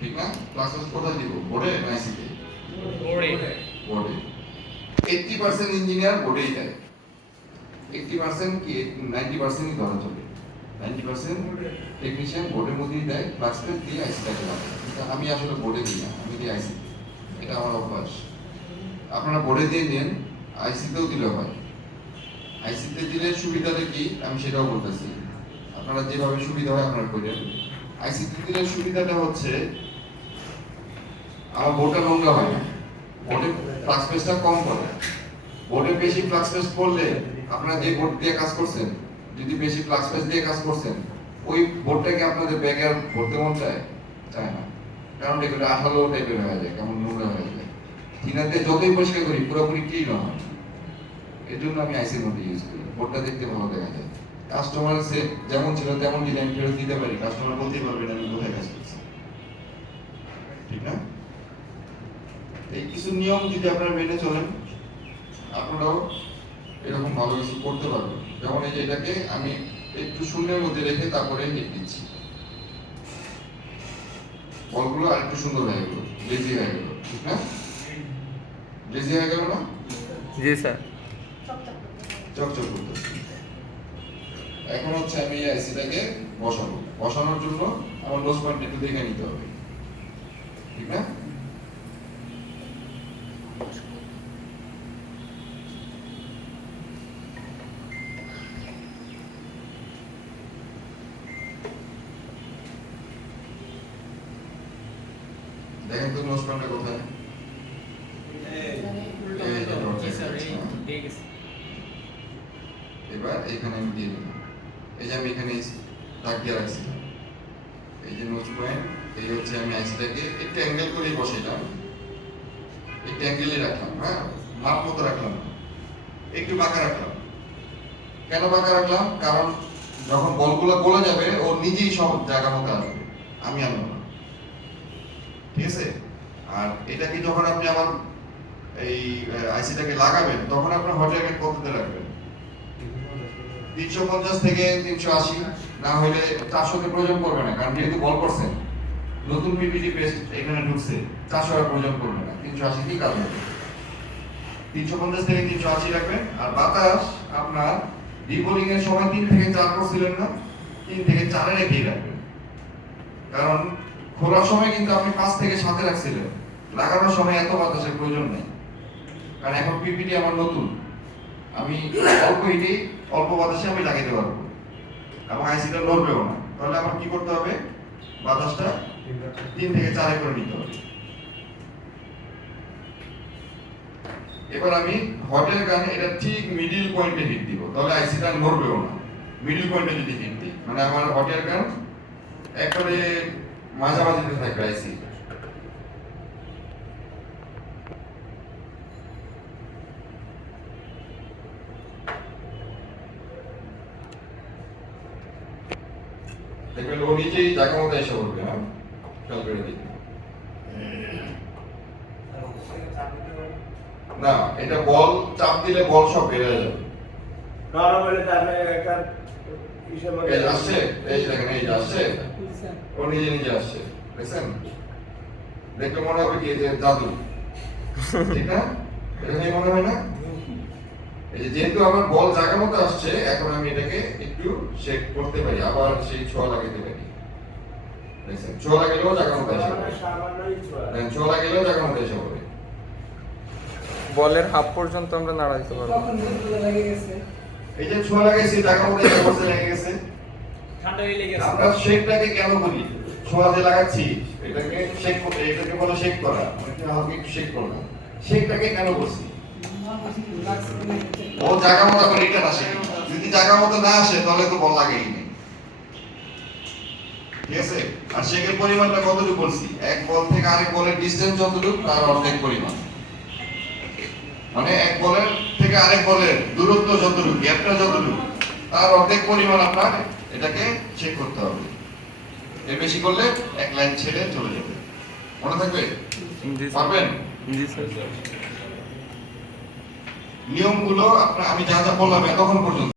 ঠিক না? ফ্লাক্স কোথায় দিব? বোর্ডে না আইসিতে? বোর্ডে। 80% ইঞ্জিনিয়ার বোর্ডেই দেয়। 80% কি 90%ই ধরা চলে। 90% টেকনিশিয়ান বোর্ডের মধ্যেই দেয়, ফ্লাক্স দিয়ে আইসিটাকে লাগায়। কিন্তু আমি আসলে বোর্ডে দিই না, আমি দিই আইসি। এটা আমার অভ্যাস। আপনারা বোর্ডে দিয়ে নেন, আইসিতেও দিলে হয়। আইসিতে দিলে সুবিধাটা কি আমি সেটাও বলতেছি। আপনারা যেভাবে সুবিধা হয় আপনারা করেন। আইসিতে দিলে সুবিধাটা হচ্ছে আমার বোর্ডটা নোংরা হয় না, বোর্ডে ফ্লাক্স পেসটা কম করে। বোর্ডে বেশি ফ্লাক্স পেস পড়লে আপনারা যে বোর্ড দিয়ে কাজ করছেন, যদি বেশি ফ্লাক্স পেস দিয়ে কাজ করছেন, ওই বোর্ডটাকে আপনাদের ব্যাগে আর ভরতে মন চায় না, কারণ এগুলো আঠালো টাইপের হয়ে যায়, কেমন নোংরা হয়ে যায়। থিনারতে যতই পরিষ্কার করি পুরোপুরি ক্লিন হয়। এর জন্য আমি আইসির মধ্যে ইউজ করি, বোর্ডটা দেখতে ভালো দেখা যায়। কাস্টমার সে যেমন ছিল তেমন ডিজাইন ফেরত দিতে পারি, কাস্টমার বলতেই পারবে না আমি কোথায় কাজ করছি। ঠিক না? এই কিছু নিয়ম যদি আপনারা মেনে চলেন, আপনারাও এরকম ভালো কিছু করতে পারবেন। যেমন এই যে এটাকে আমি একটু শূন্যের মধ্যে রেখে তারপরে হিট দিচ্ছি, বলগুলো আর একটু সুন্দর হয়ে গেল, লেজি হয়ে গেল। ঠিক না? লেজি হয়ে গেল না? জি স্যার। চকচক করতেছি। এখন হচ্ছে আমি এই আইসিটাকে বসাবো। বসানোর জন্য আমার নোজ পয়েন্ট একটু দেখে নিতে হবে। ঠিক না? দেখেন তো নোজ পয়েন্টটা কোথায়? এবার এখানে আমি দিয়ে দিলাম। এই যে আমি এখানে দাগ দিয়ে রাখছি, এই যে নোজ পয়েন্ট, এই হচ্ছে আমি আইসিটাকে একটু অ্যাঙ্গেল করেই বসাইলাম, একটু অ্যাঙ্গেলে রাখলাম। হ্যাঁ, মাপ মতো রাখলাম, একটু বাঁকা রাখলাম। কেন বাঁকা রাখলাম? কারণ যখন বলগুলো গলে যাবে ও নিজেই সব জায়গা মতো আসবে, আমি আনবো না। ঠিক আছে? আর এটাকে যখন আপনি আবার এই আইসিটাকে লাগাবেন তখন আপনার হট এয়ার কততে রাখবেন? 350 থেকে 380, না হলে 400 তে প্রয়োজন পড়বে না, কারণ যেহেতু বল করছেন নতুন পিপিটি পেস্ট এখানে ঢুকছে, 400 এর প্রয়োজন পড়বে না, 380 কি কাজ হবে। 350 থেকে 380 রাখবেন। আর বাতাস আপনার রিবোলিং এর সময় 3 থেকে 4 করছিলেন না, 3 থেকে 4 এ রেখেই রাখবেন। কারণ খোলার সময় কিন্তু আপনি 5 থেকে 7 এ রাখছিলেন, লাগানোর সময় এত বাতাসের প্রয়োজন নেই, কারণ এখন পিপিটি আমার নতুন, আমি অল্প হিটে অল্প বাতাসে আমি লাগাইতে পারবো এবং আইসিটা নড়বেও না। তাহলে আমার কি করতে হবে? বাতাসটা 3 থেকে 4 করে নিতে হবে। এবার আমি হটের গানে এটা ঠিক মিডল পয়েন্টে হিট দিব, তাহলে আইসিটা নড়বেও না। মিডল পয়েন্টে যদি হিট দিই মানে আমার হটের গান একবারে মাঝামাঝিতে থাকবে আইসি। দেখবেন ও নিজেই জায়গা মতো এসে পড়বে। হ্যাঁ, খেয়াল করে দিন। না, এটা বল চাপ দিলে বল সব বের হয়ে যাবে। এই আসছে, এই দেখেন এই যে আসছে, ও নিজে নিজে আসছে, দেখছেন? দেখলে মনে হবে কি যে জাদু। ঠিক না? এরকমই মনে হয় না? এই যে যেহেতু আমার বল জায়গা মতো আসছে, এখন আমি এটাকে একটু শেক করতে পারি, আবার সেই ছোঁয়া লাগাতে পারি। দেখছেন? ছোঁয়া লাগালেও জায়গা মতো আসে, ছোঁয়া লাগালেও জায়গা মতো এসে পড়ে। বলের হাফ পর্যন্ত আমরা নাড়া দিতে পারবো। এই যে ছোঁয়া লাগাইছি জায়গা মতো এসে পড়ছে, লেগে গেছে। আমরা শেকটাকে কেন বলি? ছোঁয়া যে লাগাচ্ছি এটাকে শেক করতে, এটাকে বলে শেক করা, মানে হালকা একটু শেক করলাম। শেকটাকে কেন করছি? ও জায়গা মতো করে রিটার্ন আসে, যদি জায়গা মতো না আসে তাহলে তো বল লাগেই না। ঠিক আছে? আর শেকের পরিমাণটা কতটুকু বলছি? এক বল থেকে আরেক বলের ডিসটেন্স যতটুকু তার অর্ধেক পরিমাণ, মানে এক বলের থেকে আরেক বলের দূরত্ব যতটুকু, গ্যাপটা যতটুকু, তার অর্ধেক পরিমাণ আপনার এটাকে চেক করতে হবে। এর বেশি করলে এক লাইন ছেড়ে চলে যাবে। মনে থাকবে? পারবেন? জি স্যার। নিয়মগুলো আমি যা যা বললাম এতক্ষণ পর্যন্ত